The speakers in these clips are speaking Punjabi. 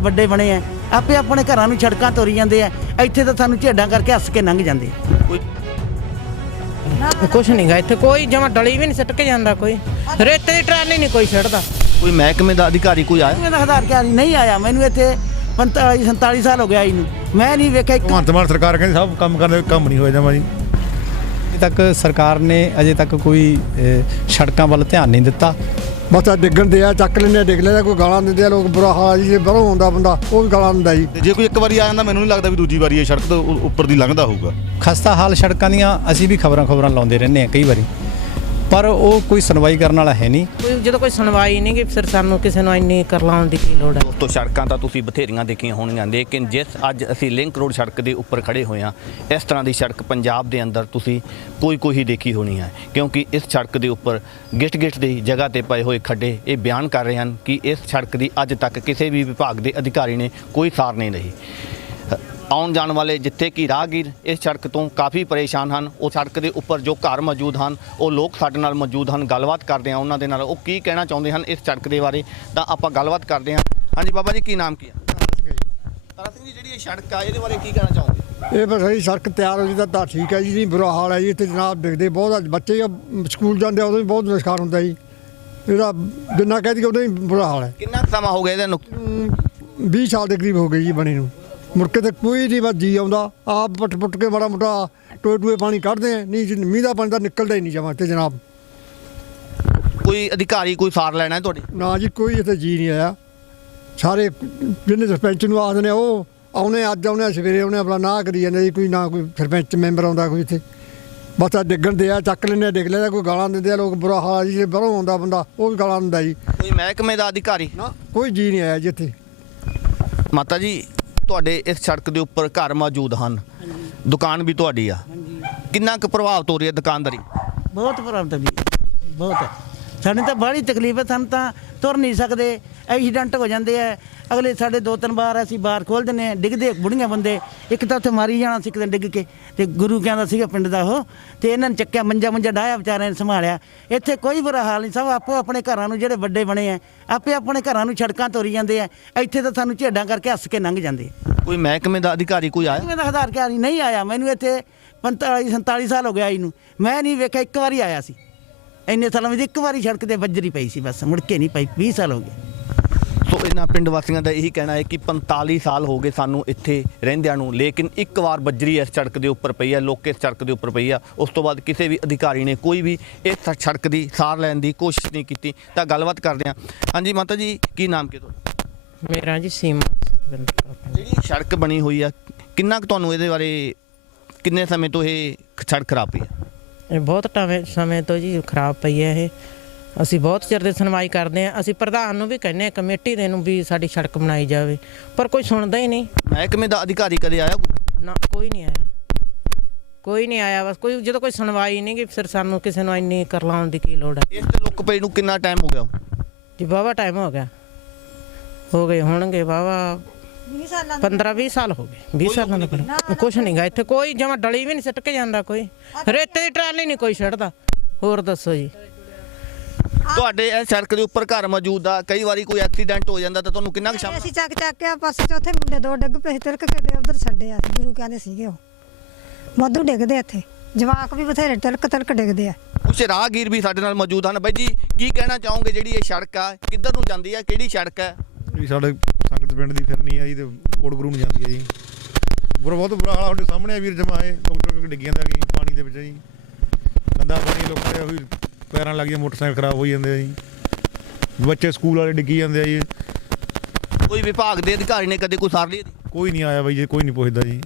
ਵੱਡੇ ਬਣੇ ਆ। ਆਪੇ ਆਪਣੇ ਘਰਾਂ ਨੂੰ ਸੜਕਾਂ ਤੋਰੀ ਜਾਂਦੇ ਆ। ਇੱਥੇ ਤਾਂ ਸਾਨੂੰ ਝੇਡਾਂ ਕਰਕੇ ਹੱਸ ਕੇ ਲੰਘ ਜਾਂਦੇ ਕੁਛ ਨਹੀਂ ਗਾ ਇੱਥੇ ਕੋਈ ਜਮਾ ਡਲੀ ਵੀ ਨਹੀਂ ਸਿੱਟ ਕੇ ਜਾਂਦਾ ਕੋਈ। ਰੇਤੇ ਦੀ ਟਰਾਲੀ ਨਹੀਂ ਕੋਈ ਛੱਡਦਾ ਕੋਈ ਮਹਿਕਮੇ ਦਾ ਅਧਿਕਾਰੀ ਕੋਈ ਆਇਆ? ਮੇਰਾ ਆਧਾਰ ਕਾਰਡ ਨਹੀਂ ਆਇਆ। ਮੈਨੂੰ ਇੱਥੇ 45 47 ਸਾਲ ਹੋ ਗਿਆ ਆਈ ਨੂੰ। ਮੈਂ ਨਹੀਂ ਵੇਖਿਆ ਇੱਕ ਭਗਵੰਤ ਮਾਨ ਸਰਕਾਰ ਕਹਿੰਦੀ ਸਭ ਕੰਮ ਕਰਦੇ ਕੰਮ ਨਹੀਂ ਹੋਇਆ ਜਮਾ ਜੀ। ਅਜੇ ਤੱਕ ਸਰਕਾਰ ਨੇ ਅਜੇ ਤੱਕ ਕੋਈ ਸੜਕਾਂ ਵੱਲ ਧਿਆਨ ਨਹੀਂ ਦਿੱਤਾ। ਬਸ ਆ ਡਿੱਗਣ ਦੇ ਆ ਚੱਕ ਲੈਂਦੇ ਆ ਡਿੱਗ ਲੈਂਦੇ ਆ, ਕੋਈ ਗਾਲਾਂ ਦਿੰਦੇ ਆ ਲੋਕ ਬੁਰਾ ਹਾਲ ਜੀ ਜੇ ਬਾਹਰੋਂ ਆਉਂਦਾ ਬੰਦਾ ਉਹ ਵੀ ਗਾਲਾਂ ਦਿੰਦਾ ਜੀ। ਤੇ ਜੇ ਕੋਈ ਇੱਕ ਵਾਰੀ ਆ ਜਾਂਦਾ ਮੈਨੂੰ ਨਹੀਂ ਲੱਗਦਾ ਵੀ ਦੂਜੀ ਵਾਰੀ ਇਹ ਸੜਕ ਤੋਂ ਉ- ਉੱਪਰ ਦੀ ਲੰਘਦਾ ਹੋਊਗਾ। ਖਸਤਾ ਹਾਲ ਸੜਕਾਂ ਦੀਆਂ ਅਸੀਂ ਵੀ ਖਬਰਾਂ ਖਬਰਾਂ ਲਾਉਂਦੇ ਰਹਿੰਦੇ ਆ ਕਈ ਵਾਰੀ। ਪਰ ਉਹ ਕੋਈ ਸੁਣਵਾਈ ਕਰਨ ਵਾਲਾ ਹੈ ਨਹੀਂ। ਕੋਈ ਜਦੋਂ ਕੋਈ ਸੁਣਵਾਈ ਨਹੀਂ ਕਿ ਫਿਰ ਸਾਨੂੰ ਕਿਸੇ ਨੂੰ ਇੰਨੀ ਕਰਲਾਉਣ ਦੀ ਕੀ ਲੋੜ ਹੈ? ਦੋਸਤੋ ਸੜਕਾਂ ਤਾਂ ਤੁਸੀਂ ਬਥੇਰੀਆਂ ਦੇਖੀਆਂ ਹੋਣਗੀਆਂ ਲੇਕਿਨ ਜਿਸ ਅੱਜ ਅਸੀਂ ਲਿੰਕ ਰੋਡ ਸੜਕ ਦੇ ਉੱਪਰ ਖੜੇ ਹੋਏ ਹਾਂ ਇਸ ਤਰ੍ਹਾਂ ਦੀ ਸੜਕ ਪੰਜਾਬ ਦੇ ਅੰਦਰ ਤੁਸੀਂ ਕੋਈ ਕੋਈ ਹੀ ਦੇਖੀ ਹੋਣੀ ਹੈ ਕਿਉਂਕਿ ਇਸ ਸੜਕ ਦੇ ਉੱਪਰ ਗਿੱਟ ਗਿੱਟ ਦੀ ਜਗ੍ਹਾ ਤੇ ਪਏ ਹੋਏ ਖੱਡੇ ਇਹ ਬਿਆਨ ਕਰ ਰਹੇ ਹਨ ਕਿ ਇਸ ਸੜਕ ਦੀ ਅੱਜ ਤੱਕ ਕਿਸੇ ਵੀ ਵਿਭਾਗ ਦੇ ਅਧਿਕਾਰੀ ਨੇ ਕੋਈ ਸਾਰ ਨਹੀਂ ਲਈ। ਆਉਣ ਜਾਣ ਵਾਲੇ ਜਿੱਥੇ ਕਿ ਰਾਹਗੀਰ ਇਸ ਸੜਕ ਤੋਂ ਕਾਫੀ ਪਰੇਸ਼ਾਨ ਹਨ ਉਹ ਸੜਕ ਦੇ ਉੱਪਰ ਜੋ ਘਰ ਮੌਜੂਦ ਹਨ ਉਹ ਲੋਕ ਸਾਡੇ ਨਾਲ ਮੌਜੂਦ ਹਨ ਗੱਲਬਾਤ ਕਰਦੇ ਹਾਂ ਉਹਨਾਂ ਦੇ ਨਾਲ। ਉਹ ਕੀ ਕਹਿਣਾ ਚਾਹੁੰਦੇ ਹਨ ਇਸ ਸੜਕ ਦੇ ਬਾਰੇ ਤਾਂ ਆਪਾਂ ਗੱਲਬਾਤ ਕਰਦੇ ਹਾਂ। ਹਾਂਜੀ ਬਾਬਾ ਜੀ ਕੀ ਨਾਮ ਕੀ ਹੈ ਤਾਰਾ ਸਿੰਘ ਜੀ ਜਿਹੜੀ ਇਹ ਸੜਕ ਆ ਇਹਦੇ ਬਾਰੇ ਕੀ ਕਹਿਣਾ ਚਾਹੋਗੇ? ਇਹ ਬਸ ਸਹੀ ਸੜਕ ਤਿਆਰ ਹੋ ਜੀ ਤਾਂ ਠੀਕ ਹੈ ਜੀ ਨਹੀਂ ਬੁਰਾ ਹਾਲ ਹੈ ਜੀ ਇੱਥੇ ਜਨਾਬ ਡਿੱਗਦੇ ਬਹੁਤ ਆ ਬੱਚੇ ਆ, ਸਕੂਲ ਜਾਂਦੇ ਆ ਉਦੋਂ ਵੀ ਬਹੁਤ ਨੁਕਸਾਨ ਹੁੰਦਾ ਜੀ। ਇਹਦਾ ਜਿੰਨਾ ਕਹਿ ਦਈਏ ਉਦੋਂ ਹੀ ਬੁਰਾ ਹਾਲ ਹੈ ਕਿੰਨਾ ਸਮਾਂ ਹੋ ਗਿਆ ਇਹਦਾ ਅਮ, 20 ਸਾਲ ਦੇ ਕਰੀਬ ਹੋ ਗਏ ਜੀ ਬਣੇ ਨੂੰ। ਮੁੜ ਕੇ ਤੇ ਕੋਈ ਨਹੀਂ ਬਸ ਜੀ ਆਉਂਦਾ। ਆਪ ਪੁੱਟ ਪੁੱਟ ਕੇ ਮਾੜਾ ਮੋਟਾ ਟੋਏ ਟੋਏ ਪਾਣੀ ਕੱਢਦੇ ਆ। ਨਹੀਂ ਮੀਂਹ ਦਾ ਪਾਣੀ ਤਾਂ ਨਿਕਲਦਾ ਹੀ ਨਹੀਂ ਜਮਾ ਤੇ ਜਨਾਬ। ਕੋਈ ਅਧਿਕਾਰੀ ਕੋਈ ਸਾਰ ਲੈਣਾ ਹੈ ਤੁਹਾਡੀ? ਨਾ ਜੀ ਕੋਈ ਇੱਥੇ ਜੀ ਨਹੀਂ ਆਇਆ। ਸਾਰੇ ਜਿਹਨੇ ਸਰਪੰਚ ਨੂੰ ਆਖਦੇ ਨੇ ਉਹ ਆਉਣੇ ਅੱਜ ਆਉਣੇ ਆ, ਸਵੇਰੇ ਆਉਣੇ ਆਪਣਾ ਨਾ ਕਰੀ ਜਾਂਦੇ ਜੀ ਕੋਈ ਨਾ ਕੋਈ ਸਰਪੰਚ ਮੈਂਬਰ ਆਉਂਦਾ ਕੋਈ ਇੱਥੇ। ਬਸ ਆ ਡਿੱਗਣ ਦੇ ਆ ਚੱਕ ਲੈਂਦੇ ਡਿੱਗ ਲੈਂਦੇ ਕੋਈ ਗਾਲਾਂ ਦਿੰਦੇ ਆ ਲੋਕ ਬੁਰਾ ਹਾਲ ਜੀ ਜੇ ਬਾਹਰੋਂ ਆਉਂਦਾ ਬੰਦਾ ਉਹ ਵੀ ਗਾਲਾਂ ਦਿੰਦਾ ਜੀ। ਕੋਈ ਮਹਿਕਮੇ ਦਾ ਅਧਿਕਾਰੀ? ਨਾ ਕੋਈ ਜੀ ਨਹੀਂ ਆਇਆ ਜੀ ਇੱਥੇ। ਮਾਤਾ ਜੀ ਤੁਹਾਡੇ ਇਸ ਸੜਕ ਦੇ ਉੱਪਰ ਘਰ ਮੌਜੂਦ ਹਨ? ਦੁਕਾਨ ਵੀ ਤੁਹਾਡੀ ਆ। ਕਿੰਨਾ ਕੁ ਪ੍ਰਭਾਵਿਤ ਹੋ ਰਹੀ ਹੈ ਦੁਕਾਨਦਾਰੀ? ਬਹੁਤ ਪ੍ਰੋਬਲਮ ਵੀ ਬਹੁਤ ਸਾਨੂੰ ਤਾਂ ਬੜੀ ਤਕਲੀਫ ਹੈ ਸਾਨੂੰ ਤਾਂ ਤੁਰ ਨਹੀਂ ਸਕਦੇ। ਐਕਸੀਡੈਂਟ ਹੋ ਜਾਂਦੇ ਆ। ਅਗਲੇ ਸਾਡੇ ਦੋ ਤਿੰਨ ਵਾਰ ਅਸੀਂ ਬਾਹਰ ਖੋਲ ਦਿੰਦੇ ਆ ਡਿੱਗਦੇ ਬੁੜੀਆਂ ਬੰਦੇ। ਇੱਕ ਤਾਂ ਉੱਥੇ ਮਾਰੀ ਜਾਣਾ ਸੀ ਇੱਕ ਦਿਨ ਡਿੱਗ ਕੇ। ਤੇ ਗੁਰੂ ਕਹਿੰਦਾ ਸੀਗਾ ਪਿੰਡ ਦਾ ਉਹ। ਤੇ ਇਹਨਾਂ ਨੇ ਚੱਕਿਆ ਮੰਜਾ ਮੰਜਾ ਡਾਇਆ ਵਿਚਾਰਿਆਂ ਨੇ ਸੰਭਾਲਿਆ। ਇੱਥੇ ਕੋਈ ਬੁਰਾ ਹਾਲ ਨਹੀਂ ਸਭ ਆਪੋ ਆਪਣੇ ਘਰਾਂ ਨੂੰ ਜਿਹੜੇ ਵੱਡੇ ਬਣੇ ਆ ਆਪੇ ਆਪਣੇ ਘਰਾਂ ਨੂੰ ਸੜਕਾਂ ਤੋਰੀ ਜਾਂਦੇ ਆ। ਇੱਥੇ ਤਾਂ ਸਾਨੂੰ ਝੇਡਾਂ ਕਰਕੇ ਹੱਸ ਕੇ ਲੰਘ ਜਾਂਦੇ ਕੋਈ ਮਹਿਕਮੇ ਦਾ ਅਧਿਕਾਰੀ ਕੋਈ ਆਇਆ? ਮੇਰਾ ਆਧਾਰ ਕਾਰਡ ਨਹੀਂ ਆਇਆ। ਮੈਨੂੰ ਇੱਥੇ 45 47 ਸਾਲ ਹੋ ਗਿਆ ਆਈ ਨੂੰ। ਮੈਂ ਨਹੀਂ ਵੇਖਿਆ ਇੱਕ ਵਾਰੀ ਆਇਆ ਸੀ। ਇੰਨੇ ਸਾਲਾਂ ਵਿੱਚ ਇੱਕ ਵਾਰੀ ਸੜਕ ਤੇ ਵੱਜਰੀ ਪਈ ਸੀ ਬਸ ਮੁੜ ਕੇ ਨਹੀਂ ਪਈ 20 ਸਾਲ ਹੋ ਗਏ। ਸੋ ਇਹਨਾਂ ਪਿੰਡ ਵਾਸੀਆਂ ਦਾ ਇਹੀ ਕਹਿਣਾ ਹੈ ਕਿ 45 ਸਾਲ ਹੋ ਗਏ ਸਾਨੂੰ ਇੱਥੇ ਰਹਿੰਦਿਆਂ ਨੂੰ ਲੇਕਿਨ ਇੱਕ ਵਾਰ ਬੱਜਰੀ ਇਸ ਸੜਕ ਦੇ ਉੱਪਰ ਪਈ ਹੈ ਲੋਕ ਇਸ ਸੜਕ ਦੇ ਉੱਪਰ ਪਈ ਆ। ਉਸ ਤੋਂ ਬਾਅਦ ਕਿਸੇ ਵੀ ਅਧਿਕਾਰੀ ਨੇ ਕੋਈ ਵੀ ਇਸ ਸੜਕ ਦੀ ਸਾਰ ਲੈਣ ਦੀ ਕੋਸ਼ਿਸ਼ ਨਹੀਂ ਕੀਤੀ। ਤਾਂ ਗੱਲਬਾਤ ਕਰਦੇ ਹਾਂ। ਹਾਂਜੀ ਮਾਤਾ ਜੀ ਕੀ ਨਾਮ ਕੀ ਤੁਹਾਡਾ? ਮੇਰਾ ਜੀ ਸੀਮਾ। ਜਿਹੜੀ ਸੜਕ ਬਣੀ ਹੋਈ ਆ ਕਿੰਨਾ ਕੁ ਤੁਹਾਨੂੰ ਇਹਦੇ ਬਾਰੇ ਕਿੰਨੇ ਸਮੇਂ ਤੋਂ ਇਹ ਸੜਕ ਖਰਾਬ ਪਈ ਹੈ ਇਹ ਬਹੁਤ ਟਾਵੇਂ ਸਮੇਂ ਤੋਂ ਜੀ ਖਰਾਬ ਪਈ ਹੈ ਇਹ। ਅਸੀਂ ਬਹੁਤ ਚਿਰ ਦੇ ਸੁਣਵਾਈ ਕਰਦੇ ਆ ਅਸੀਂ ਪ੍ਰਧਾਨ ਨੂੰ ਵੀ ਕਹਿੰਦੇ ਆ ਕਮੇਟੀ ਦੇ ਨੂੰ ਵੀ ਸਾਡੀ ਸੜਕ ਬਣਾਈ ਜਾਵੇ। ਪਰ ਕੋਈ ਸੁਣਦਾ ਹੀ ਨਹੀਂ। ਮਹਿਕਮੇ ਦਾ ਅਧਿਕਾਰੀ ਕਦੇ ਆਇਆ ਕੋਈ? ਨਾ ਕੋਈ ਨਹੀਂ ਆਇਆ। ਕੋਈ ਨਹੀਂ ਆਇਆ ਬਸ ਕੋਈ ਜਦੋਂ ਕੋਈ ਸੁਣਵਾਈ ਨਹੀਂ ਕਿ ਫਿਰ ਸਾਨੂੰ ਕਿਸੇ ਨੂੰ ਇੰਨੀ ਕਰਲਾਉਣ ਦੀ ਕੀ ਲੋੜ ਹੈ? ਇਸ ਤੇ ਲੁੱਕ ਪਈ ਨੂੰ ਕਿੰਨਾ ਟਾਈਮ ਹੋ ਗਿਆ? ਜੀ ਵਾਹਵਾ ਟਾਈਮ ਹੋ ਗਿਆ। ਹੋ ਗਏ ਹੋਣਗੇ ਵਾਹਵਾ 15 20 ਸਾਲ ਹੋ ਗਏ। 20 ਸਾਲਾਂ ਦਾ ਕੁਛ ਨਹੀਂ ਗਾ ਇੱਥੇ ਕੋਈ ਜਮਾ ਡਲੀ ਵੀ ਨਹੀਂ ਸਿੱਟ ਕੇ ਜਾਂਦਾ ਕੋਈ। ਰੇਤੇ ਦੀ ਟਰਾਲੀ ਨਹੀਂ ਕੋਈ ਛੱਡਦਾ। ਹੋਰ ਦੱਸੋ ਜੀ। ਤੁਹਾਡੇ ਇਹ ਸੜਕ ਦੇ ਉੱਪਰ ਘਰ ਮੌਜੂਦ ਆ ਕਈ ਵਾਰੀ ਕੋਈ ਐਕਸੀਡੈਂਟ ਹੋ ਜਾਂਦਾ ਤਾਂ ਤੁਹਾਨੂੰ ਕਿੰਨਾ ਕੁ ਸ਼ਾਮ ਅਸੀਂ ਚੱਕ ਚੱਕ ਕੇ ਆ ਪਾਸੇ ਚੌਥੇ ਮੁੰਡੇ ਦੋ ਡਿੱਗ ਪਏ ਤਿਲਕ ਕੇ ਤੇ ਉਧਰ ਛੱਡੇ ਆ ਗੁਰੂ ਕਹਿੰਦੇ ਸੀਗੇ ਉਹ। ਮਧੂ ਡਿੱਗਦੇ ਇੱਥੇ। ਜਵਾਕ ਵੀ ਬਥੇਰੇ ਤਿਲਕ ਤਿਲਕ ਡਿੱਗਦੇ ਆ। ਕੁਛ ਰਾਹਗੀਰ ਵੀ ਸਾਡੇ ਨਾਲ ਮੌਜੂਦ ਹਨ। ਬਾਈ ਜੀ ਕੀ ਕਹਿਣਾ ਚਾਹੋਗੇ ਜਿਹੜੀ ਇਹ ਸੜਕ ਆ? ਕਿੱਧਰ ਨੂੰ ਜਾਂਦੀ ਆ? ਕਿਹੜੀ ਸੜਕ ਹੈ ਇਹ ਸਾਡੇ ਸੰਗਤ ਪਿੰਡ ਦੀ ਫਿਰਨੀ ਆ ਜੀ ਤੇ ਕੋਟ ਗੁਰੂ ਨੂੰ ਜਾਂਦੀ ਆ ਜੀ। ਬੁਰਾ ਬਹੁਤ ਬੁਰਾ ਹਾਲ ਆ, ਤੁਹਾਡੇ ਸਾਹਮਣੇ ਆ ਵੀਰ ਜਮਾਏ ਡਾਕਟਰ ਡਿੱਗ ਜਾਂਦਾ ਜੀ ਪਾਣੀ ਦੇ ਵਿੱਚ ਜੀ। ਗੰਦਾ ਪਾਣੀ ਲੋਕਾਂ ਦੇ ਉਹੀ ਪੈਰਾਂ ਲੱਗ ਗਿਆ ਮੋਟਰਸਾਈਕਲ ਖਰਾਬ ਹੋਈ ਜਾਂਦੇ ਆ ਜੀ। ਬੱਚੇ ਸਕੂਲ ਵਾਲੇ ਡਿੱਗੀ ਜਾਂਦੇ ਆ ਜੀ। ਕੋਈ ਵਿਭਾਗ ਦੇ ਅਧਿਕਾਰੀ ਨੇ ਕਦੇ ਕੋਈ ਸਾਰ ਲਈ? ਕੋਈ ਨਹੀਂ ਆਇਆ ਬਾਈ ਜੀ ਕੋਈ ਨਹੀਂ ਪੁੱਛਦਾ ਜੀ।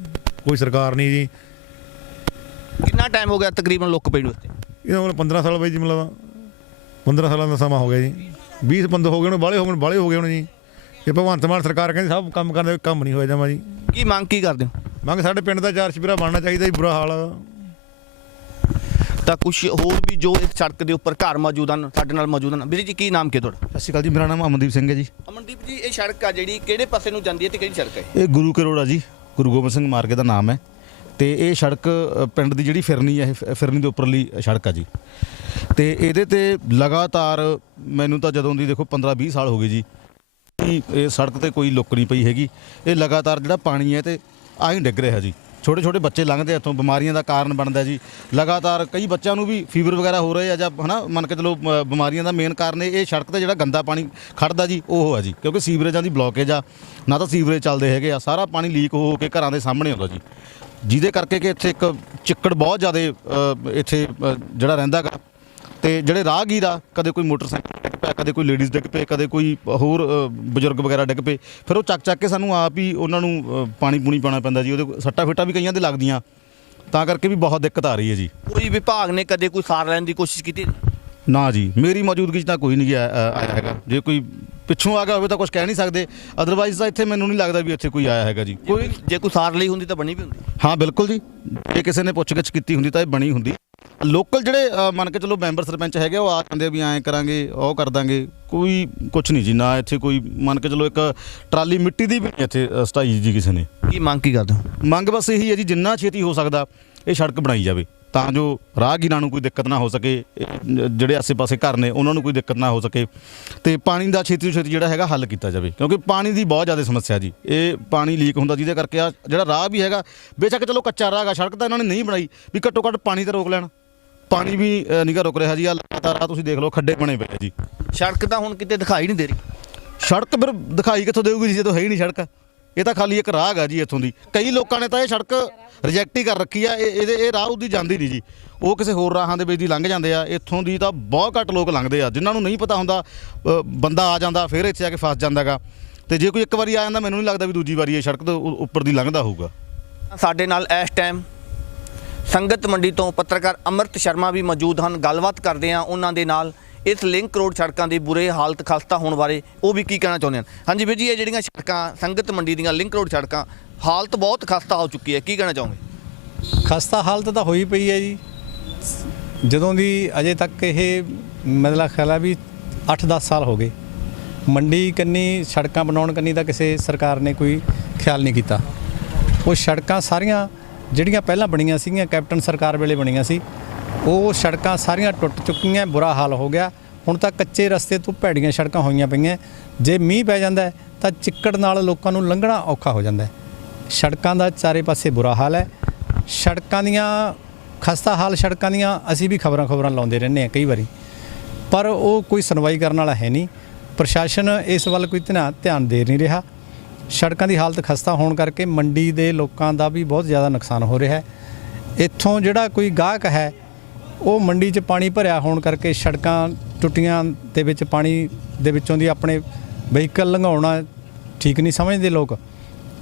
ਕੋਈ ਸਰਕਾਰ ਨਹੀਂ ਜੀ। ਕਿੰਨਾ ਟਾਈਮ ਹੋ ਗਿਆ ਤਕਰੀਬਨ ਲੁੱਕ ਪਈ ਨੂੰ ਇੱਥੇ ਇਹਨਾਂ ਕੋਲ 15 ਸਾਲ ਬਾਈ ਜੀ ਮਿਲਦਾ 15 ਸਾਲਾਂ ਦਾ ਸਮਾਂ ਹੋ ਗਿਆ ਜੀ। 20 ਬੰਦ ਹੋ ਗਏ ਹੁਣ ਬਾਲੇ ਹੋ ਗਏ ਬਾਲੇ ਹੋ ਗਏ ਹੁਣ ਜੀ। ਇਹ ਭਗਵੰਤ ਮਾਨ ਸਰਕਾਰ ਕਹਿੰਦੀ ਸਭ ਕੰਮ ਕਰਦੇ ਕੰਮ ਨਹੀਂ ਹੋਇਆ ਜਮਾ ਜੀ। ਕੀ ਮੰਗ ਕੀ ਕਰਦੇ ਹੋ? ਮੰਗ ਸਾਡੇ ਪਿੰਡ ਦਾ ਚਾਰ ਛਪਰਾ ਬਣਨਾ ਚਾਹੀਦਾ ਜੀ ਬੁਰਾ ਹਾਲ ਆ। ਤਾਂ ਕੁਝ ਹੋਰ ਵੀ ਜੋ ਇਸ ਸੜਕ ਦੇ ਉੱਪਰ ਘਰ ਮੌਜੂਦ ਹਨ ਸਾਡੇ ਨਾਲ ਮੌਜੂਦ ਹਨ। ਵੀਰੇ ਜੀ ਕੀ ਨਾਮ ਕੀ ਤੁਹਾਡਾ? ਸਤਿ ਸ਼੍ਰੀ ਅਕਾਲ ਜੀ ਮੇਰਾ ਨਾਮ ਅਮਨਦੀਪ ਸਿੰਘ ਹੈ ਜੀ। ਅਮਨਦੀਪ ਜੀ ਇਹ ਸੜਕ ਆ ਜਿਹੜੀ ਕਿਹੜੇ ਪਾਸੇ ਨੂੰ ਜਾਂਦੀ ਹੈ ਤੇ ਕਿਹੜੀ ਸੜਕ ਹੈ? ਇਹ ਗੁਰੂ ਕੇ ਰੋਡ ਆ ਜੀ ਗੁਰੂ ਗੋਬਿੰਦ ਸਿੰਘ ਮਾਰਗੇ ਦਾ ਨਾਮ ਹੈ। ਤੇ ਇਹ ਸੜਕ ਪਿੰਡ ਦੀ ਜਿਹੜੀ ਫਿਰਨੀ ਹੈ ਇਹ ਫਿਰਨੀ ਦੇ ਉੱਪਰਲੀ ਸੜਕ ਆ ਜੀ। ਤੇ ਇਹਦੇ ਤੇ ਲਗਾਤਾਰ ਮੈਨੂੰ ਤਾਂ ਜਦੋਂ ਦੀ ਦੇਖੋ 15 20 ਸਾਲ ਹੋ ਗਏ ਜੀ ਇਹ ਸੜਕ ਤੇ ਕੋਈ ਲੁੱਕ ਨਹੀਂ ਪਈ ਹੈਗੀ। ਇਹ ਲਗਾਤਾਰ ਜਿਹੜਾ ਪਾਣੀ ਹੈ ਤੇ ਆਹੀਂ ਡਿੱਗ ਰਿਹਾ ਜੀ। ਛੋਟੇ ਛੋਟੇ ਬੱਚੇ ਲੰਘਦੇ ਇੱਥੋਂ ਬਿਮਾਰੀਆਂ ਦਾ ਕਾਰਨ ਬਣਦਾ ਜੀ। ਲਗਾਤਾਰ ਕਈ ਬੱਚਿਆਂ ਨੂੰ ਵੀ ਫੀਵਰ ਵਗੈਰਾ ਹੋ ਰਹੇ ਆ ਜਾਂ ਹਨਾ ਮੰਨ ਕੇ ਚਲੋ ਅ, ਬਿਮਾਰੀਆਂ ਦਾ ਮੇਨ ਕਾਰਨ ਇਹ ਸੜਕ ਤੇ ਜਿਹੜਾ ਗੰਦਾ ਪਾਣੀ ਖੜਦਾ ਜੀ ਉਹ ਆ ਜੀ। ਕਿਉਂਕਿ ਸੀਵਰੇਜਾਂ ਦੀ ਬਲੌਕੇਜ ਆ ਨਾ ਤਾਂ ਸੀਵਰੇਜ ਚੱਲਦੇ ਹੈਗੇ ਆ ਸਾਰਾ ਪਾਣੀ ਲੀਕ ਹੋ ਕੇ ਘਰਾਂ ਦੇ ਸਾਹਮਣੇ ਆਉਂਦਾ ਜੀ। ਜਿਹਦੇ ਕਰਕੇ ਕਿ ਇੱਥੇ ਇੱਕ ਚਿੱਕੜ ਬਹੁਤ ਜ਼ਿਆਦਾ ਇੱਥੇ ਜਿਹੜਾ ਰਹਿੰਦਾ ਗਾ ਤੇ ਜਿਹੜੇ ਰਾਹਗੀਰ ਆ ਕਦੇ ਕੋਈ ਮੋਟਰਸਾਈਕਲ ਡਿੱਗ ਪਿਆ ਕਦੇ ਕੋਈ ਲੇਡੀਜ਼ ਡਿੱਗ ਪਏ ਕਦੇ ਕੋਈ ਹੋਰ ਬਜ਼ੁਰਗ ਵਗੈਰਾ ਡਿੱਗ ਪਏ ਫਿਰ ਉਹ ਚੱਕ ਚੱਕ ਕੇ ਸਾਨੂੰ ਆਪ ਹੀ ਉਹਨਾਂ ਨੂੰ ਪਾਣੀ ਪੂਣੀ ਪਾਉਣਾ ਪੈਂਦਾ ਜੀ ਉਹਦੇ ਸੱਟਾ ਫੇਟਾ ਵੀ ਕਈਆਂ ਦੇ ਲੱਗਦੀਆਂ। ਤਾਂ ਕਰਕੇ ਵੀ ਬਹੁਤ ਦਿੱਕਤ ਆ ਰਹੀ ਹੈ ਜੀ। ਕੋਈ ਵਿਭਾਗ ਨੇ ਕਦੇ ਕੋਈ ਸਾਰ ਲੈਣ ਦੀ ਕੋਸ਼ਿਸ਼ ਕੀਤੀ? ਨਾ ਜੀ ਮੇਰੀ ਮੌਜੂਦਗੀ 'ਚ ਤਾਂ ਕੋਈ ਨਹੀਂ ਅ, ਆਇਆ ਹੈਗਾ। ਜੇ ਕੋਈ ਪਿੱਛੋਂ ਆ ਗਿਆ ਹੋਵੇ ਤਾਂ ਕੁਝ ਕਹਿ ਨਹੀਂ ਸਕਦੇ। ਅਦਰਵਾਈਜ਼ ਤਾਂ ਇੱਥੇ ਮੈਨੂੰ ਨਹੀਂ ਲੱਗਦਾ ਵੀ ਇੱਥੇ ਕੋਈ ਆਇਆ ਹੈਗਾ ਜੀ ਕੋਈ ਜੇ ਕੋਈ ਸਾਰ ਲਈ ਹੁੰਦੀ ਤਾਂ ਬਣੀ ਵੀ ਹੁੰਦੀ। ਹਾਂ ਬਿਲਕੁਲ ਜੀ। ਜੇ ਕਿਸੇ ਨੇ ਪੁੱਛਗਿੱਛ ਕੀਤੀ ਹੁੰਦੀ ਤਾਂ ਇਹ ਬਣੀ ਹੁੰਦੀ। ਲੋਕਲ ਜਿਹੜੇ ਅ, ਮੰਨ ਕੇ ਚਲੋ ਮੈਂਬਰ ਸਰਪੰਚ ਹੈਗੇ ਉਹ ਆ ਜਾਂਦੇ ਵੀ ਐਂ ਕਰਾਂਗੇ ਉਹ ਕਰ ਦਾਂਗੇ ਕੋਈ ਕੁਝ ਨਹੀਂ ਜੀ ਨਾ ਇੱਥੇ ਕੋਈ ਮੰਨ ਕੇ ਚਲੋ ਇੱਕ ਟਰਾਲੀ ਮਿੱਟੀ ਦੀ ਵੀ ਨਹੀਂ ਇੱਥੇ ਅ, ਸਟਾਈ ਜੀ ਕਿਸੇ ਨੇ। ਕੀ ਮੰਗ ਕੀ ਕਰਦੇ ਹੋ? ਮੰਗ ਬਸ ਇਹੀ ਹੈ ਜੀ ਜਿੰਨਾ ਛੇਤੀ ਹੋ ਸਕਦਾ ਇਹ ਸੜਕ ਬਣਾਈ ਜਾਵੇ ਤਾਂ ਜੋ ਰਾਹਗੀਰਾਂ ਨੂੰ ਕੋਈ ਦਿੱਕਤ ਨਾ ਹੋ ਸਕੇ ਇਹ ਜਿਹੜੇ ਆਸੇ-ਪਾਸੇ ਘਰ ਨੇ ਉਹਨਾਂ ਨੂੰ ਕੋਈ ਦਿੱਕਤ ਨਾ ਹੋ ਸਕੇ ਤੇ ਪਾਣੀ ਦਾ ਛੇਤੀ ਤੋਂ ਛੇਤੀ ਜਿਹੜਾ ਹੈਗਾ ਹੱਲ ਕੀਤਾ ਜਾਵੇ ਕਿਉਂਕਿ ਪਾਣੀ ਦੀ ਬਹੁਤ ਜ਼ਿਆਦਾ ਸਮੱਸਿਆ ਜੀ ਇਹ ਪਾਣੀ ਲੀਕ ਹੁੰਦਾ ਜਿਹਦੇ ਕਰਕੇ ਆ ਜਿਹੜਾ ਰਾਹ ਵੀ ਹੈਗਾ ਬੇਸ਼ੱਕ ਚਲੋ ਕੱਚਾ ਰਾਹ ਹੈਗਾ ਸੜਕ ਤਾਂ ਇਹਨਾਂ ਨੇ ਨਹੀਂ ਬਣਾਈ ਵੀ ਘੱਟੋ ਘੱਟ ਪਾਣੀ ਤਾਂ ਰੋਕ ਲੈਣ। ਪਾਣੀ ਵੀ ਨਿਗਾ ਰੁਕ ਰਿਹਾ ਜੀ ਆ ਲਗਾਤਾਰ ਆ ਤੁਸੀਂ ਦੇਖ ਲਓ ਖੱਡੇ ਬਣੇ ਪਏ ਜੀ। ਸੜਕ ਤਾਂ ਹੁਣ ਕਿਤੇ ਦਿਖਾਈ ਨਹੀਂ ਦੇ ਰਹੀ। ਸੜਕ ਫਿਰ ਦਿਖਾਈ ਕਿੱਥੋਂ ਦੇਊਗੀ ਜੀ ਜਦੋਂ ਹੈ ਹੀ ਨਹੀਂ ਸੜਕ। ਇਹ ਤਾਂ ਖਾਲੀ ਇੱਕ ਰਾਹ ਹੈਗਾ ਜੀ ਇੱਥੋਂ ਦੀ। ਕਈ ਲੋਕਾਂ ਨੇ ਤਾਂ ਇਹ ਸੜਕ ਰਿਜੈਕਟ ਹੀ ਕਰ ਰੱਖੀ ਆ ਇਹ ਇਹਦੇ ਇਹ ਰਾਹ ਉਹਦੀ ਜਾਂਦੀ ਨਹੀਂ ਜੀ। ਉਹ ਕਿਸੇ ਹੋਰ ਰਾਹਾਂ ਦੇ ਵਿੱਚ ਦੀ ਲੰਘ ਜਾਂਦੇ ਆ ਇੱਥੋਂ ਦੀ ਤਾਂ ਬਹੁਤ ਘੱਟ ਲੋਕ ਲੰਘਦੇ ਆ। ਜਿਨ੍ਹਾਂ ਨੂੰ ਨਹੀਂ ਪਤਾ ਹੁੰਦਾ ਬੰਦਾ ਆ ਜਾਂਦਾ ਫਿਰ ਇੱਥੇ ਆ ਕੇ ਫਸ ਜਾਂਦਾਗਾ ਤੇ ਜੇ ਕੋਈ ਇੱਕ ਵਾਰੀ ਆ ਜਾਂਦਾ ਮੈਨੂੰ ਨਹੀਂ ਲੱਗਦਾ ਵੀ ਦੂਜੀ ਵਾਰੀ ਇਹ ਸੜਕ ਤੋਂ ਉੱਪਰ ਦੀ ਲੰਘਦਾ ਹੋਊਗਾ। ਸਾਡੇ ਨਾਲ ਇਸ ਟਾਈਮ ਸੰਗਤ ਮੰਡੀ ਤੋਂ ਪੱਤਰਕਾਰ ਅਮਰਤ ਸ਼ਰਮਾ ਵੀ ਮੌਜੂਦ ਹਨ। ਗੱਲਬਾਤ ਕਰਦੇ ਆ ਉਹਨਾਂ ਦੇ ਨਾਲ। ਇਸ ਲਿੰਕ ਰੋਡ ਸੜਕਾਂ ਦੀ ਬੁਰੇ ਹਾਲਤ ਖਸਤਾ ਹੋਣ ਬਾਰੇ ਉਹ ਵੀ ਕੀ ਕਹਿਣਾ ਚਾਹੁੰਦੇ ਹਨ? ਹਾਂਜੀ ਵੀਰ ਜੀ, ਇਹ ਜਿਹੜੀਆਂ ਸੜਕਾਂ, ਸੰਗਤ ਮੰਡੀ ਦੀਆਂ ਲਿੰਕ ਰੋਡ ਸੜਕਾਂ, ਹਾਲਤ ਬਹੁਤ ਖਸਤਾ ਹੋ ਚੁੱਕੀ ਹੈ। ਕੀ ਕਹਿਣਾ ਚਾਹੋਗੇ? ਖਸਤਾ ਹਾਲਤ ਤਾਂ ਹੋਈ ਪਈ ਹੈ ਜੀ। ਜਦੋਂ ਦੀ ਅਜੇ ਤੱਕ ਇਹ ਮਤਲਬ ਖਿਆਲ ਹੈ ਵੀ 8-10 ਸਾਲ ਹੋ ਗਏ। ਮੰਡੀ ਕੰਨੀ, ਸੜਕਾਂ ਬਣਾਉਣ ਕੰਨੀ ਤਾਂ ਕਿਸੇ ਸਰਕਾਰ ਨੇ ਕੋਈ ਖਿਆਲ ਨਹੀਂ ਕੀਤਾ। ਉਹ ਸੜਕਾਂ ਸਾਰੀਆਂ ਜਿਹੜੀਆਂ ਪਹਿਲਾਂ ਬਣੀਆਂ ਸੀਗੀਆਂ, ਕੈਪਟਨ ਸਰਕਾਰ ਵੇਲੇ ਬਣੀਆਂ ਸੀ, ਉਹ ਸੜਕਾਂ ਸਾਰੀਆਂ ਟੁੱਟ ਚੁੱਕੀਆਂ, ਬੁਰਾ ਹਾਲ ਹੋ ਗਿਆ। ਹੁਣ ਤਾਂ ਕੱਚੇ ਰਸਤੇ ਤੋਂ ਭੈੜੀਆਂ ਸੜਕਾਂ ਹੋਈਆਂ ਪਈਆਂ। ਜੇ ਮੀਂਹ ਪੈ ਜਾਂਦਾ ਤਾਂ ਚਿੱਕੜ ਨਾਲ ਲੋਕਾਂ ਨੂੰ ਲੰਘਣਾ ਔਖਾ ਹੋ ਜਾਂਦਾ ਸੜਕਾਂ ਦਾ ਚਾਰੇ ਪਾਸੇ ਬੁਰਾ ਹਾਲ ਹੈ। ਸੜਕਾਂ ਦੀਆਂ, ਖਸਤਾ ਹਾਲ ਸੜਕਾਂ ਦੀਆਂ, ਅਸੀਂ ਵੀ ਖਬਰਾਂ ਖਬਰਾਂ ਲਾਉਂਦੇ ਰਹਿੰਦੇ ਹਾਂ ਕਈ ਵਾਰੀ। ਪਰ ਉਹ ਕੋਈ ਸੁਣਵਾਈ ਕਰਨ ਵਾਲਾ ਹੈ ਨਹੀਂ। ਪ੍ਰਸ਼ਾਸਨ ਇਸ ਵੱਲ ਕੋਈ ਧਿਆਨ ਧਿਆਨ ਦੇ ਨਹੀਂ ਰਿਹਾ। ਸੜਕਾਂ ਦੀ ਹਾਲਤ ਖਸਤਾ ਹੋਣ ਕਰਕੇ ਮੰਡੀ ਦੇ ਲੋਕਾਂ ਦਾ ਵੀ ਬਹੁਤ ਜ਼ਿਆਦਾ ਨੁਕਸਾਨ ਹੋ ਰਿਹਾ ਹੈ। ਇੱਥੋਂ ਜਿਹੜਾ ਕੋਈ ਗਾਹਕ ਹੈ, ਉਹ ਮੰਡੀ 'ਚ ਪਾਣੀ ਭਰਿਆ ਹੋਣ ਕਰਕੇ ਸੜਕਾਂ ਟੁੱਟੀਆਂ ਦੇ ਵਿੱਚ ਪਾਣੀ ਦੇ ਵਿੱਚੋਂ ਦੀ ਆਪਣੇ ਵਹੀਕਲ ਲੰਘਾਉਣਾ ਠੀਕ ਨਹੀਂ ਸਮਝਦੇ ਲੋਕ।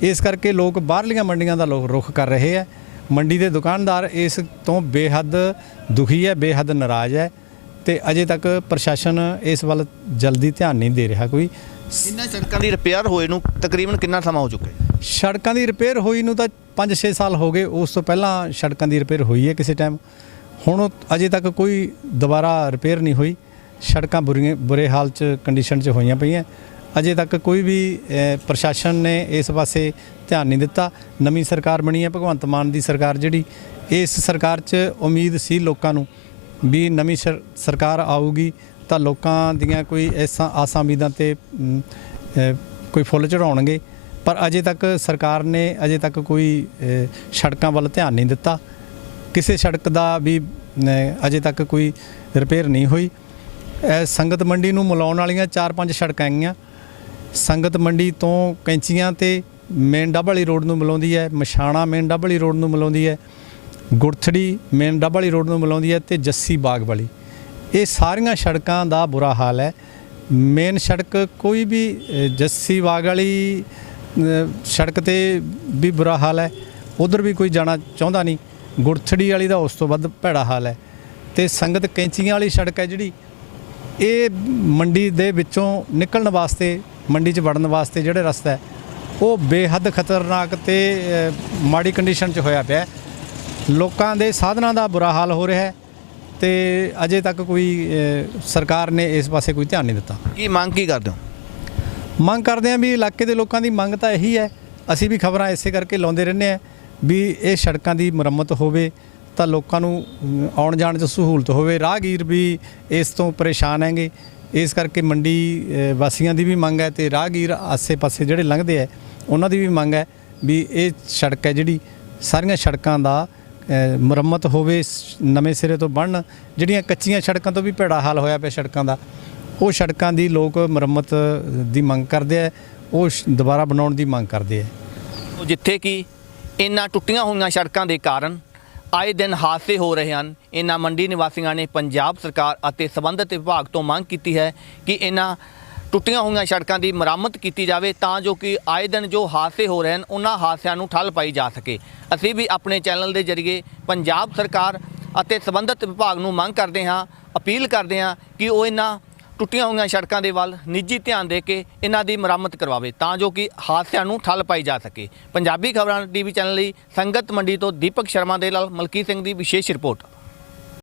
ਇਸ ਕਰਕੇ ਲੋਕ ਬਾਹਰਲੀਆਂ ਮੰਡੀਆਂ ਦਾ ਲੋਕ ਰੁਖ ਕਰ ਰਹੇ ਹੈ। ਮੰਡੀ ਦੇ ਦੁਕਾਨਦਾਰ ਇਸ ਤੋਂ ਬੇਹੱਦ ਦੁਖੀ ਹੈ, ਬੇਹੱਦ ਨਾਰਾਜ਼ ਹੈ। ਤੇ ਅਜੇ ਤੱਕ ਪ੍ਰਸ਼ਾਸਨ ਇਸ ਵੱਲ ਜਲਦੀ ਧਿਆਨ ਨਹੀਂ ਦੇ ਰਿਹਾ ਕੋਈ। ਇਹਨਾਂ ਸੜਕਾਂ ਦੀ ਰਿਪੇਅਰ ਹੋਏ ਨੂੰ ਤਕਰੀਬਨ ਕਿੰਨਾ ਸਮਾਂ ਹੋ ਚੁੱਕਾ ਹੈ? ਸੜਕਾਂ ਦੀ ਰਿਪੇਅਰ ਹੋਈ ਨੂੰ ਤਾਂ 5-6 ਸਾਲ ਹੋ ਗਏ ਉਸ ਤੋਂ ਪਹਿਲਾਂ ਸੜਕਾਂ ਦੀ ਰਿਪੇਅਰ ਹੋਈ ਹੈ ਕਿਸੇ ਟਾਈਮ ਹੁਣ ਅਜੇ ਤੱਕ ਕੋਈ ਦੁਬਾਰਾ ਰਿਪੇਅਰ ਨਹੀਂ ਹੋਈ। ਸੜਕਾਂ ਬੁਰੀਆਂ ਬੁਰੇ ਹਾਲ 'ਚ ਕੰਡੀਸ਼ਨ 'ਚ ਹੋਈਆਂ ਪਈਆਂ। ਅਜੇ ਤੱਕ ਕੋਈ ਵੀ ਪ੍ਰਸ਼ਾਸਨ ਨੇ ਇਸ ਪਾਸੇ ਧਿਆਨ ਨਹੀਂ ਦਿੱਤਾ। ਨਵੀਂ ਸਰਕਾਰ ਬਣੀ ਹੈ ਭਗਵੰਤ ਮਾਨ ਦੀ ਸਰਕਾਰ ਜਿਹੜੀ ਇਸ ਸਰਕਾਰ 'ਚ ਉਮੀਦ ਸੀ ਲੋਕਾਂ ਨੂੰ ਵੀ ਨਵੀਂ ਸਰ- ਸਰਕਾਰ ਆਊਗੀ ਤਾਂ ਲੋਕਾਂ ਦੀਆਂ ਕੋਈ ਐਸਾ, ਆਸਾਂ ਉਮੀਦਾਂ ਤੇ ਕੋਈ ਫੁੱਲ ਚੜਾਉਣਗੇ ਪਰ ਅਜੇ ਤੱਕ ਸਰਕਾਰ ਨੇ ਅਜੇ ਤੱਕ ਕੋਈ ਸੜਕਾਂ ਵੱਲ ਧਿਆਨ ਨਹੀਂ ਦਿੱਤਾ। ਕਿਸੇ ਸੜਕ ਦਾ ਵੀ ਅਜੇ ਤੱਕ ਕੋਈ ਰਿਪੇਅਰ ਨਹੀਂ ਹੋਈ। ਸੰਗਤ ਮੰਡੀ ਨੂੰ ਮਿਲਾਉਣ ਵਾਲੀਆਂ 4-5 ਸੜਕਾਂ ਹੈਗੀਆਂ। ਸੰਗਤ ਮੰਡੀ ਤੋਂ ਕੈਂਚੀਆਂ ਤੇ ਮੇਨ ਡੱਬ ਵਾਲੀ ਰੋਡ ਨੂੰ ਮਿਲਾਉਂਦੀ ਹੈ ਮਸ਼ਾਣਾ ਮੇਨ ਡੱਬ ਵਾਲੀ ਰੋਡ ਨੂੰ ਮਿਲਾਉਂਦੀ ਹੈ। ਗੁਰਥੜੀ ਮੇਨ ਡੱਬ ਵਾਲੀ ਰੋਡ ਨੂੰ ਮਿਲਾਉਂਦੀ ਹੈ ਤੇ ਜੱਸੀ ਬਾਗ ਵਾਲੀ। ਇਹ ਸਾਰੀਆਂ ਸੜਕਾਂ ਦਾ ਬੁਰਾ ਹਾਲ ਹੈ। ਮੇਨ ਸੜਕ ਕੋਈ ਵੀ ਜੱਸੀ ਬਾਗ ਵਾਲੀ ਸੜਕ ਤੇ ਵੀ ਬੁਰਾ ਹਾਲ ਹੈ। ਉਧਰ ਵੀ ਕੋਈ ਜਾਣਾ ਚਾਹੁੰਦਾ ਨਹੀਂ। ਗੁਰਥੜੀ ਵਾਲੀ ਦਾ ਉਸ ਤੋਂ ਵੱਧ ਭੈੜਾ ਹਾਲ ਹੈ। ਤੇ ਸੰਗਤ ਕੈਂਚੀਆਂ ਵਾਲੀ ਸੜਕ ਹੈ ਜਿਹੜੀ, ਇਹ ਮੰਡੀ ਦੇ ਵਿੱਚੋਂ ਨਿਕਲਣ ਵਾਸਤੇ, ਮੰਡੀ 'ਚ ਵੜਨ ਵਾਸਤੇ ਜਿਹੜੇ ਰਸਤਾ ਹੈ, ਉਹ ਬੇਹੱਦ ਖਤਰਨਾਕ ਤੇ ਮਾੜੀ ਕੰਡੀਸ਼ਨ 'ਚ ਹੋਇਆ ਪਿਆ ਲੋਕਾਂ ਦੇ ਸਾਧਨਾਂ ਦਾ ਬੁਰਾ ਹਾਲ ਹੋ ਰਿਹਾ ਹੈ ਤੇ ਅਜੇ ਤੱਕ ਕੋਈ ਸਰਕਾਰ ਨੇ ਇਸ ਪਾਸੇ ਕੋਈ ਧਿਆਨ ਨਹੀਂ ਦਿੱਤਾ। ਕੀ ਮੰਗ ਕੀ ਕਰਦੇ ਹੋ? ਮੰਗ ਕਰਦੇ ਹਾਂ ਵੀ ਇਲਾਕੇ ਦੇ ਲੋਕਾਂ ਦੀ ਮੰਗ ਤਾਂ ਇਹੀ ਹੈ। ਅਸੀਂ ਵੀ ਖਬਰਾਂ ਇਸੇ ਕਰਕੇ ਲਾਉਂਦੇ ਰਹਿੰਦੇ ਹਾਂ ਵੀ ਇਹ ਸੜਕਾਂ ਦੀ ਮੁਰੰਮਤ ਹੋਵੇ ਤਾਂ ਲੋਕਾਂ ਨੂੰ ਆਉਣ ਜਾਣ 'ਚ ਸਹੂਲਤ ਹੋਵੇ। ਰਾਹਗੀਰ ਵੀ ਇਸ ਤੋਂ ਪਰੇਸ਼ਾਨ ਹੈਗੇ। ਇਸ ਕਰਕੇ ਮੰਡੀ ਵਾਸੀਆਂ ਦੀ ਵੀ ਮੰਗ ਹੈ ਤੇ ਰਾਹਗੀਰ ਆਸੇ-ਪਾਸੇ ਜਿਹੜੇ ਲੰਘਦੇ ਆ ਉਹਨਾਂ ਦੀ ਵੀ ਮੰਗ ਹੈ ਵੀ ਇਹ ਸੜਕ ਹੈ ਜਿਹੜੀ ਸਾਰੀਆਂ ਸੜਕਾਂ ਦਾ ਮੁਰੰਮਤ ਹੋਵੇ ਨਵੇਂ ਸਿਰੇ ਤੋਂ ਬਣਨ, ਜਿਹੜੀਆਂ ਕੱਚੀਆਂ ਸੜਕਾਂ ਤੋਂ ਵੀ ਭੇੜਾ ਹਾਲ ਹੋਇਆ ਪਿਆ ਸੜਕਾਂ ਦਾ, ਉਹ ਸੜਕਾਂ ਦੀ ਲੋਕ ਮੁਰੰਮਤ ਦੀ ਮੰਗ ਕਰਦੇ ਆ, ਉਹ ਦੁਬਾਰਾ ਬਣਾਉਣ ਦੀ ਮੰਗ ਕਰਦੇ ਆ। ਜਿੱਥੇ ਕਿ ਇਨ੍ਹਾਂ ਟੁੱਟੀਆਂ ਹੋਈਆਂ ਸੜਕਾਂ ਦੇ ਕਾਰਨ ਆਏ ਦਿਨ ਹਾਦਸੇ ਹੋ ਰਹੇ ਹਨ। ਇਨ੍ਹਾਂ ਮੰਡੀ ਨਿਵਾਸੀਆਂ ਨੇ ਪੰਜਾਬ ਸਰਕਾਰ ਅਤੇ ਸੰਬੰਧਿਤ ਵਿਭਾਗ ਤੋਂ ਮੰਗ ਕੀਤੀ ਹੈ ਕਿ ਇਨ੍ਹਾਂ ਟੁੱਟੀਆਂ ਹੋਈਆਂ ਸੜਕਾਂ ਦੀ ਮੁਰੰਮਤ ਕੀਤੀ ਜਾਵੇ ਤਾਂ ਜੋ ਕਿ ਆਏ ਦਿਨ ਜੋ ਹਾਦਸੇ ਹੋ ਰਹੇ ਹਨ, ਉਹਨਾਂ ਹਾਦਸਿਆਂ ਨੂੰ ਠੱਲ ਪਾਈ ਜਾ ਸਕੇ। ਅਸੀਂ ਵੀ ਆਪਣੇ ਚੈਨਲ ਦੇ ਜ਼ਰੀਏ ਪੰਜਾਬ ਸਰਕਾਰ ਅਤੇ ਸੰਬੰਧਿਤ ਵਿਭਾਗ ਨੂੰ ਮੰਗ ਕਰਦੇ ਹਾਂ, ਅਪੀਲ ਕਰਦੇ ਹਾਂ ਕਿ ਉਹ ਇਹਨਾਂ ਟੁੱਟੀਆਂ ਹੋਈਆਂ ਸੜਕਾਂ ਦੇ ਵੱਲ ਨਿੱਜੀ ਧਿਆਨ ਦੇ ਕੇ ਇਹਨਾਂ ਦੀ ਮੁਰੰਮਤ ਕਰਵਾਵੇ ਤਾਂ ਜੋ ਕਿ ਹਾਦਸਿਆਂ ਨੂੰ ਠੱਲ ਪਾਈ ਜਾ ਸਕੇ। ਪੰਜਾਬੀ ਖਬਰਾਂ ਟੀਵੀ ਚੈਨਲ ਲਈ ਸੰਗਤ ਮੰਡੀ ਤੋਂ ਦੀਪਕ ਸ਼ਰਮਾ ਦੇ ਨਾਲ ਮਲਕੀ ਸਿੰਘ ਦੀ ਵਿਸ਼ੇਸ਼ ਰਿਪੋਰਟ।